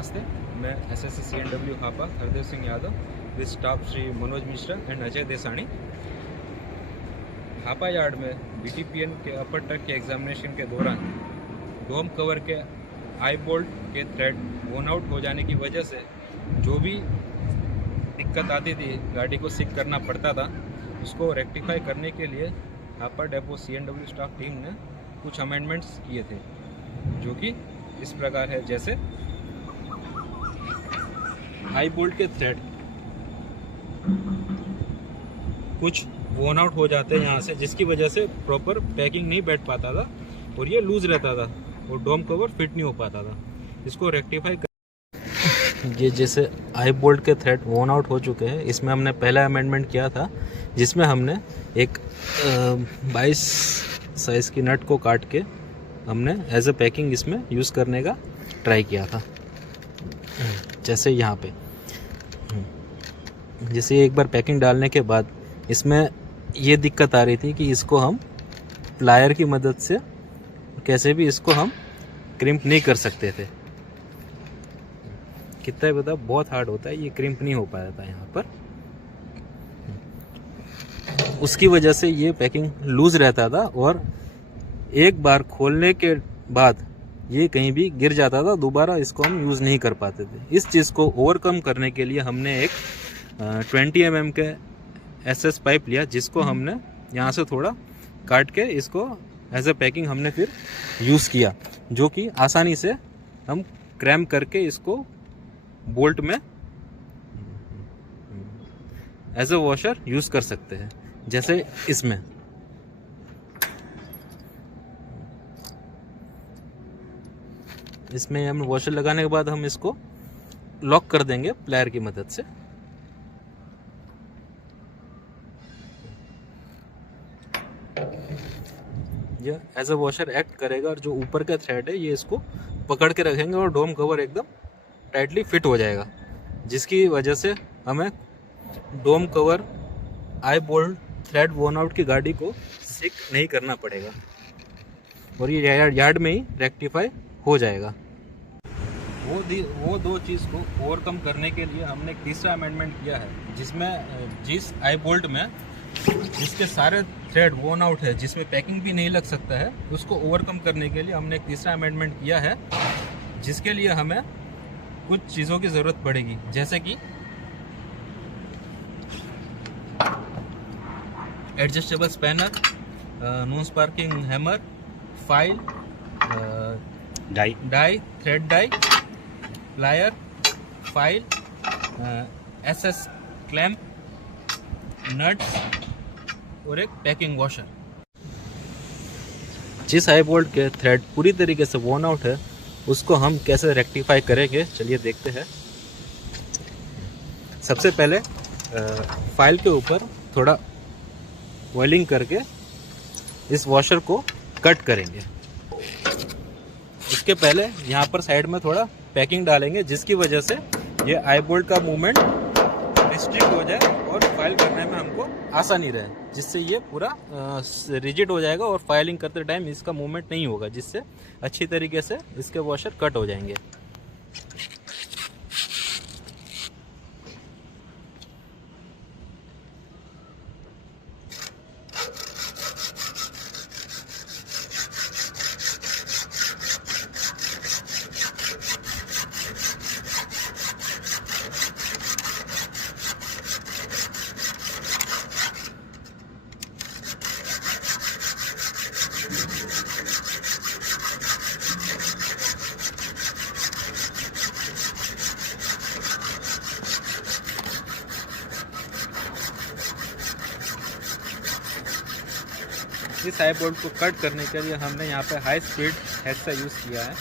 नमस्ते, मैं SSC CNW Hapa Hardev Singh Yadav with staff Shri Manoj Mishra and Ajay Desani. Hapa yard में BTPN के अपर ट्रक के एग्जामिनेशन के दौरान डोम कवर के आई बोल्ट के थ्रेड वोन आउट हो जाने की वजह से जो भी दिक्कत आती थी, गाड़ी को सिक करना पड़ता था, उसको रेक्टिफाई करने के लिए हापा डेपो CNW स्टाफ टीम ने कुछ अमेंडमेंट्स किए थे, जो कि इस प्रकार है। जैसे हाई बोल्ट के थ्रेड कुछ वोन आउट हो जाते हैं यहाँ से, जिसकी वजह से प्रॉपर पैकिंग नहीं बैठ पाता था और ये लूज रहता था और डोम कवर फिट नहीं हो पाता था। इसको रेक्टिफाई ये जैसे आई बोल्ट के थ्रेड वोन आउट हो चुके हैं, इसमें हमने पहला अमेंडमेंट किया था, जिसमें हमने एक 22 साइज़ की नट को काट के हमने एज ए पैकिंग इसमें यूज़ करने का ट्राई किया था। जैसे यहाँ पे जैसे एक बार पैकिंग डालने के बाद इसमें ये दिक्कत आ रही थी कि इसको हम प्लायर की मदद से कैसे भी इसको हम क्रिम्प नहीं कर सकते थे। कितना भी पता, बहुत हार्ड होता है, ये क्रिम्प नहीं हो पाया था यहाँ पर। उसकी वजह से ये पैकिंग लूज रहता था और एक बार खोलने के बाद ये कहीं भी गिर जाता था, दोबारा इसको हम यूज़ नहीं कर पाते थे। इस चीज़ को ओवरकम करने के लिए हमने एक 20 mm के SS पाइप लिया, जिसको हमने यहाँ से थोड़ा काट के इसको एज ए पैकिंग हमने फिर यूज़ किया, जो कि आसानी से हम क्रैम्प करके इसको बोल्ट में एज ए वॉशर यूज़ कर सकते हैं। जैसे इसमें हम वॉशर लगाने के बाद हम इसको लॉक कर देंगे प्लायर की मदद से। यह एज अ वॉशर एक्ट करेगा और जो ऊपर का थ्रेड है ये इसको पकड़ के रखेंगे और डोम कवर एकदम टाइटली फिट हो जाएगा, जिसकी वजह से हमें डोम कवर आई बोल्ट थ्रेड वोन आउट की गाड़ी को सिक नहीं करना पड़ेगा और ये यार्ड में ही रेक्टिफाई हो जाएगा। वो दो चीज़ को ओवरकम करने के लिए हमने एक तीसरा अमेंडमेंट किया है, जिसमें जिस आई बोल्ट में जिसके सारे थ्रेड वोन आउट है, जिसमें पैकिंग भी नहीं लग सकता है, उसको ओवरकम करने के लिए हमने एक तीसरा अमेंडमेंट किया है, जिसके लिए हमें कुछ चीज़ों की ज़रूरत पड़ेगी। जैसे कि adjustable spanner, no sparking hammer, file, die, thread die, plier, file, SS clamp, nuts और एक पैकिंग वॉशर। जिस आई बोल्ट के थ्रेड पूरी तरीके से वोन आउट है, उसको हम कैसे रेक्टिफाई करेंगे, चलिए देखते हैं। सबसे पहले फाइल के ऊपर थोड़ा ऑयलिंग करके इस वॉशर को कट करेंगे। उसके पहले यहाँ पर साइड में थोड़ा पैकिंग डालेंगे, जिसकी वजह से ये आई बोल्ट का मूवमेंट रिस्ट्रिक्ट हो जाए और फाइल करने में हमको आसानी रहे, जिससे ये पूरा रिजिड हो जाएगा और फाइलिंग करते टाइम इसका मूवमेंट नहीं होगा, जिससे अच्छी तरीके से इसके वॉशर कट हो जाएंगे। इस आई बोल्ट को कट करने के लिए हमने यहाँ पे हाई स्पीड हेक्सा यूज़ किया है।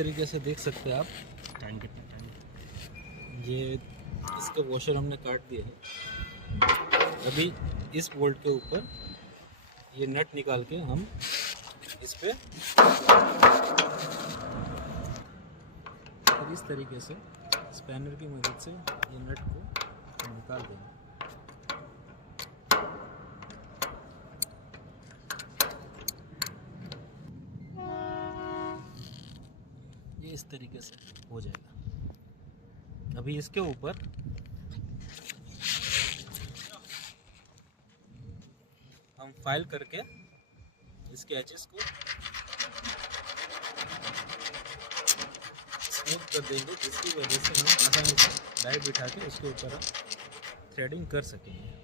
तरीके से देख सकते हैं आप, टाइम कितना टाइम, ये इसके वॉशर हमने काट दिए हैं। अभी इस बोल्ट के ऊपर ये नट निकाल के हम इस पे और इस तरीके से स्पैनर की मदद से ये नट को हम निकाल देंगे। ये इस तरीके से हो जाएगा। अभी इसके ऊपर हम फाइल करके इसके एजेस को स्मूथ कर देंगे, जिसकी वजह से हम आसानी से डाई बिठा के उसके ऊपर हम थ्रेडिंग कर सकेंगे।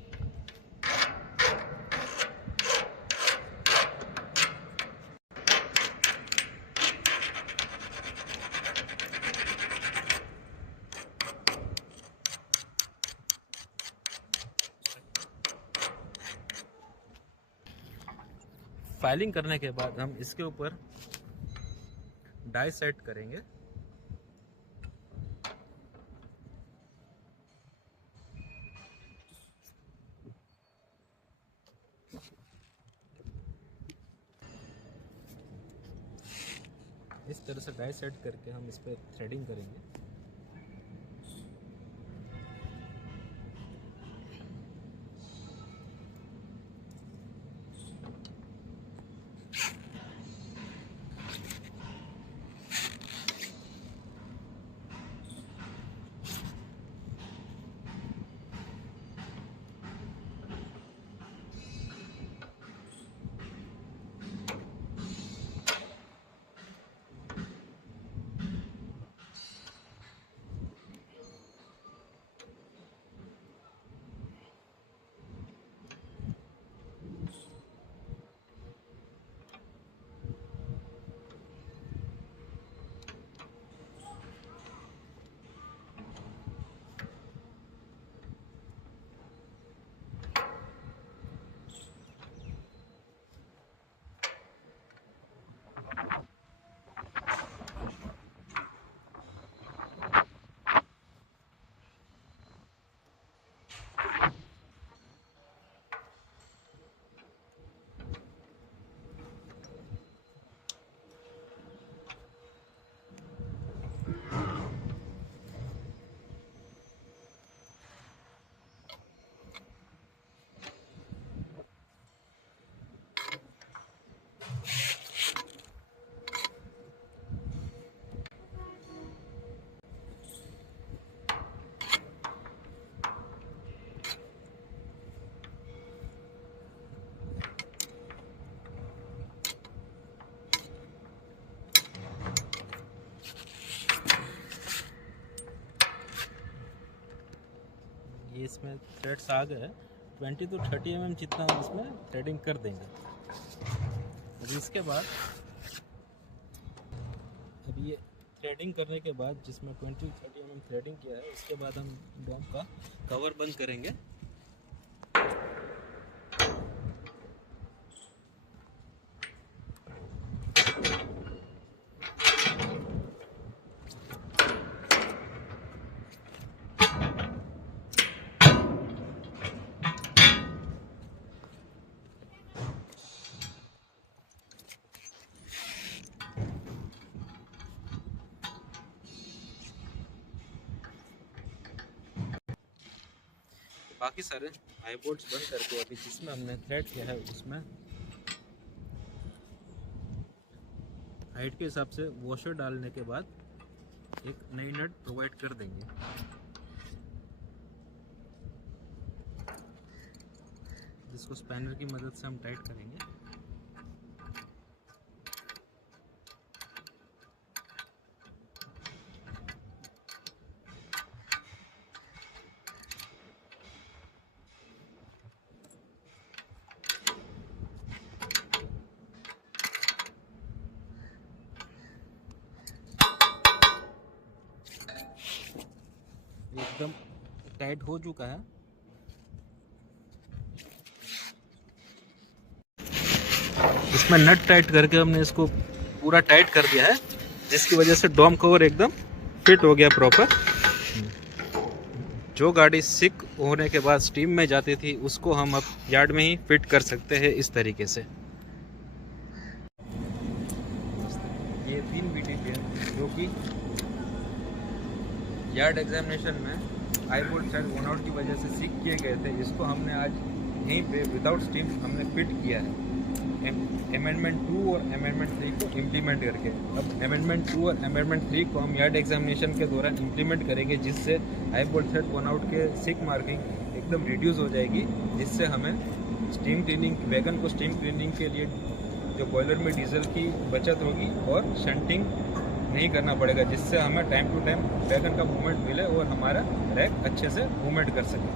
फाइलिंग करने के बाद हम इसके ऊपर डाई सेट करेंगे। इस तरह से डाई सेट करके हम इस पर थ्रेडिंग करेंगे। ये इसमें थ्रेड्स आ गए, 20 to 30 mm जितना हम इसमें थ्रेडिंग कर देंगे। अभी इसके बाद अभी ये थ्रेडिंग करने के बाद जिसमें 20-30 mm थ्रेडिंग किया है, उसके बाद हम डोम का कवर बंद करेंगे। बाकी सारे आई बोल्ट्स बंद करके अभी जिसमें हमने थ्रेड किया है उसमें हाइट के हिसाब से वॉशर डालने के बाद एक नई नट प्रोवाइड कर देंगे। जिसको स्पैनर की मदद से हम टाइट करेंगे। एकदम टाइट हो चुका है। इसमें नट टाइट करके हमने इसको पूरा टाइट कर दिया है। जिसकी वजह से डोम कवर एकदम फिट हो गया प्रॉपर। जो गाड़ी सिक होने के बाद स्टीम में जाती थी उसको हम अब यार्ड में ही फिट कर सकते हैं इस तरीके से। ये 3 BTC है जो कि यार्ड एग्जामिनेशन में आई बोल्ट साइड वन आउट की वजह से सिक किए गए थे। इसको हमने आज यहीं पे विदाउट स्टीम हमने फिट किया है अमेंडमेंट 2 और अमेंडमेंट 3 को इम्प्लीमेंट करके। अब अमेंडमेंट 2 और अमेंडमेंट 3 को हम यार्ड एग्जामिनेशन के दौरान इम्प्लीमेंट करेंगे, जिससे high bolt set one out के सिक मार्किंग एकदम रिड्यूस हो जाएगी, जिससे हमें स्टीम क्लीनिंग वैगन को स्टीम क्लीनिंग के लिए जो बॉयलर में डीजल की बचत होगी और शंटिंग नहीं करना पड़ेगा, जिससे हमें टाइम टू टाइम वैगन का मूवमेंट मिले और हमारा रैक अच्छे से मूवमेंट कर सके।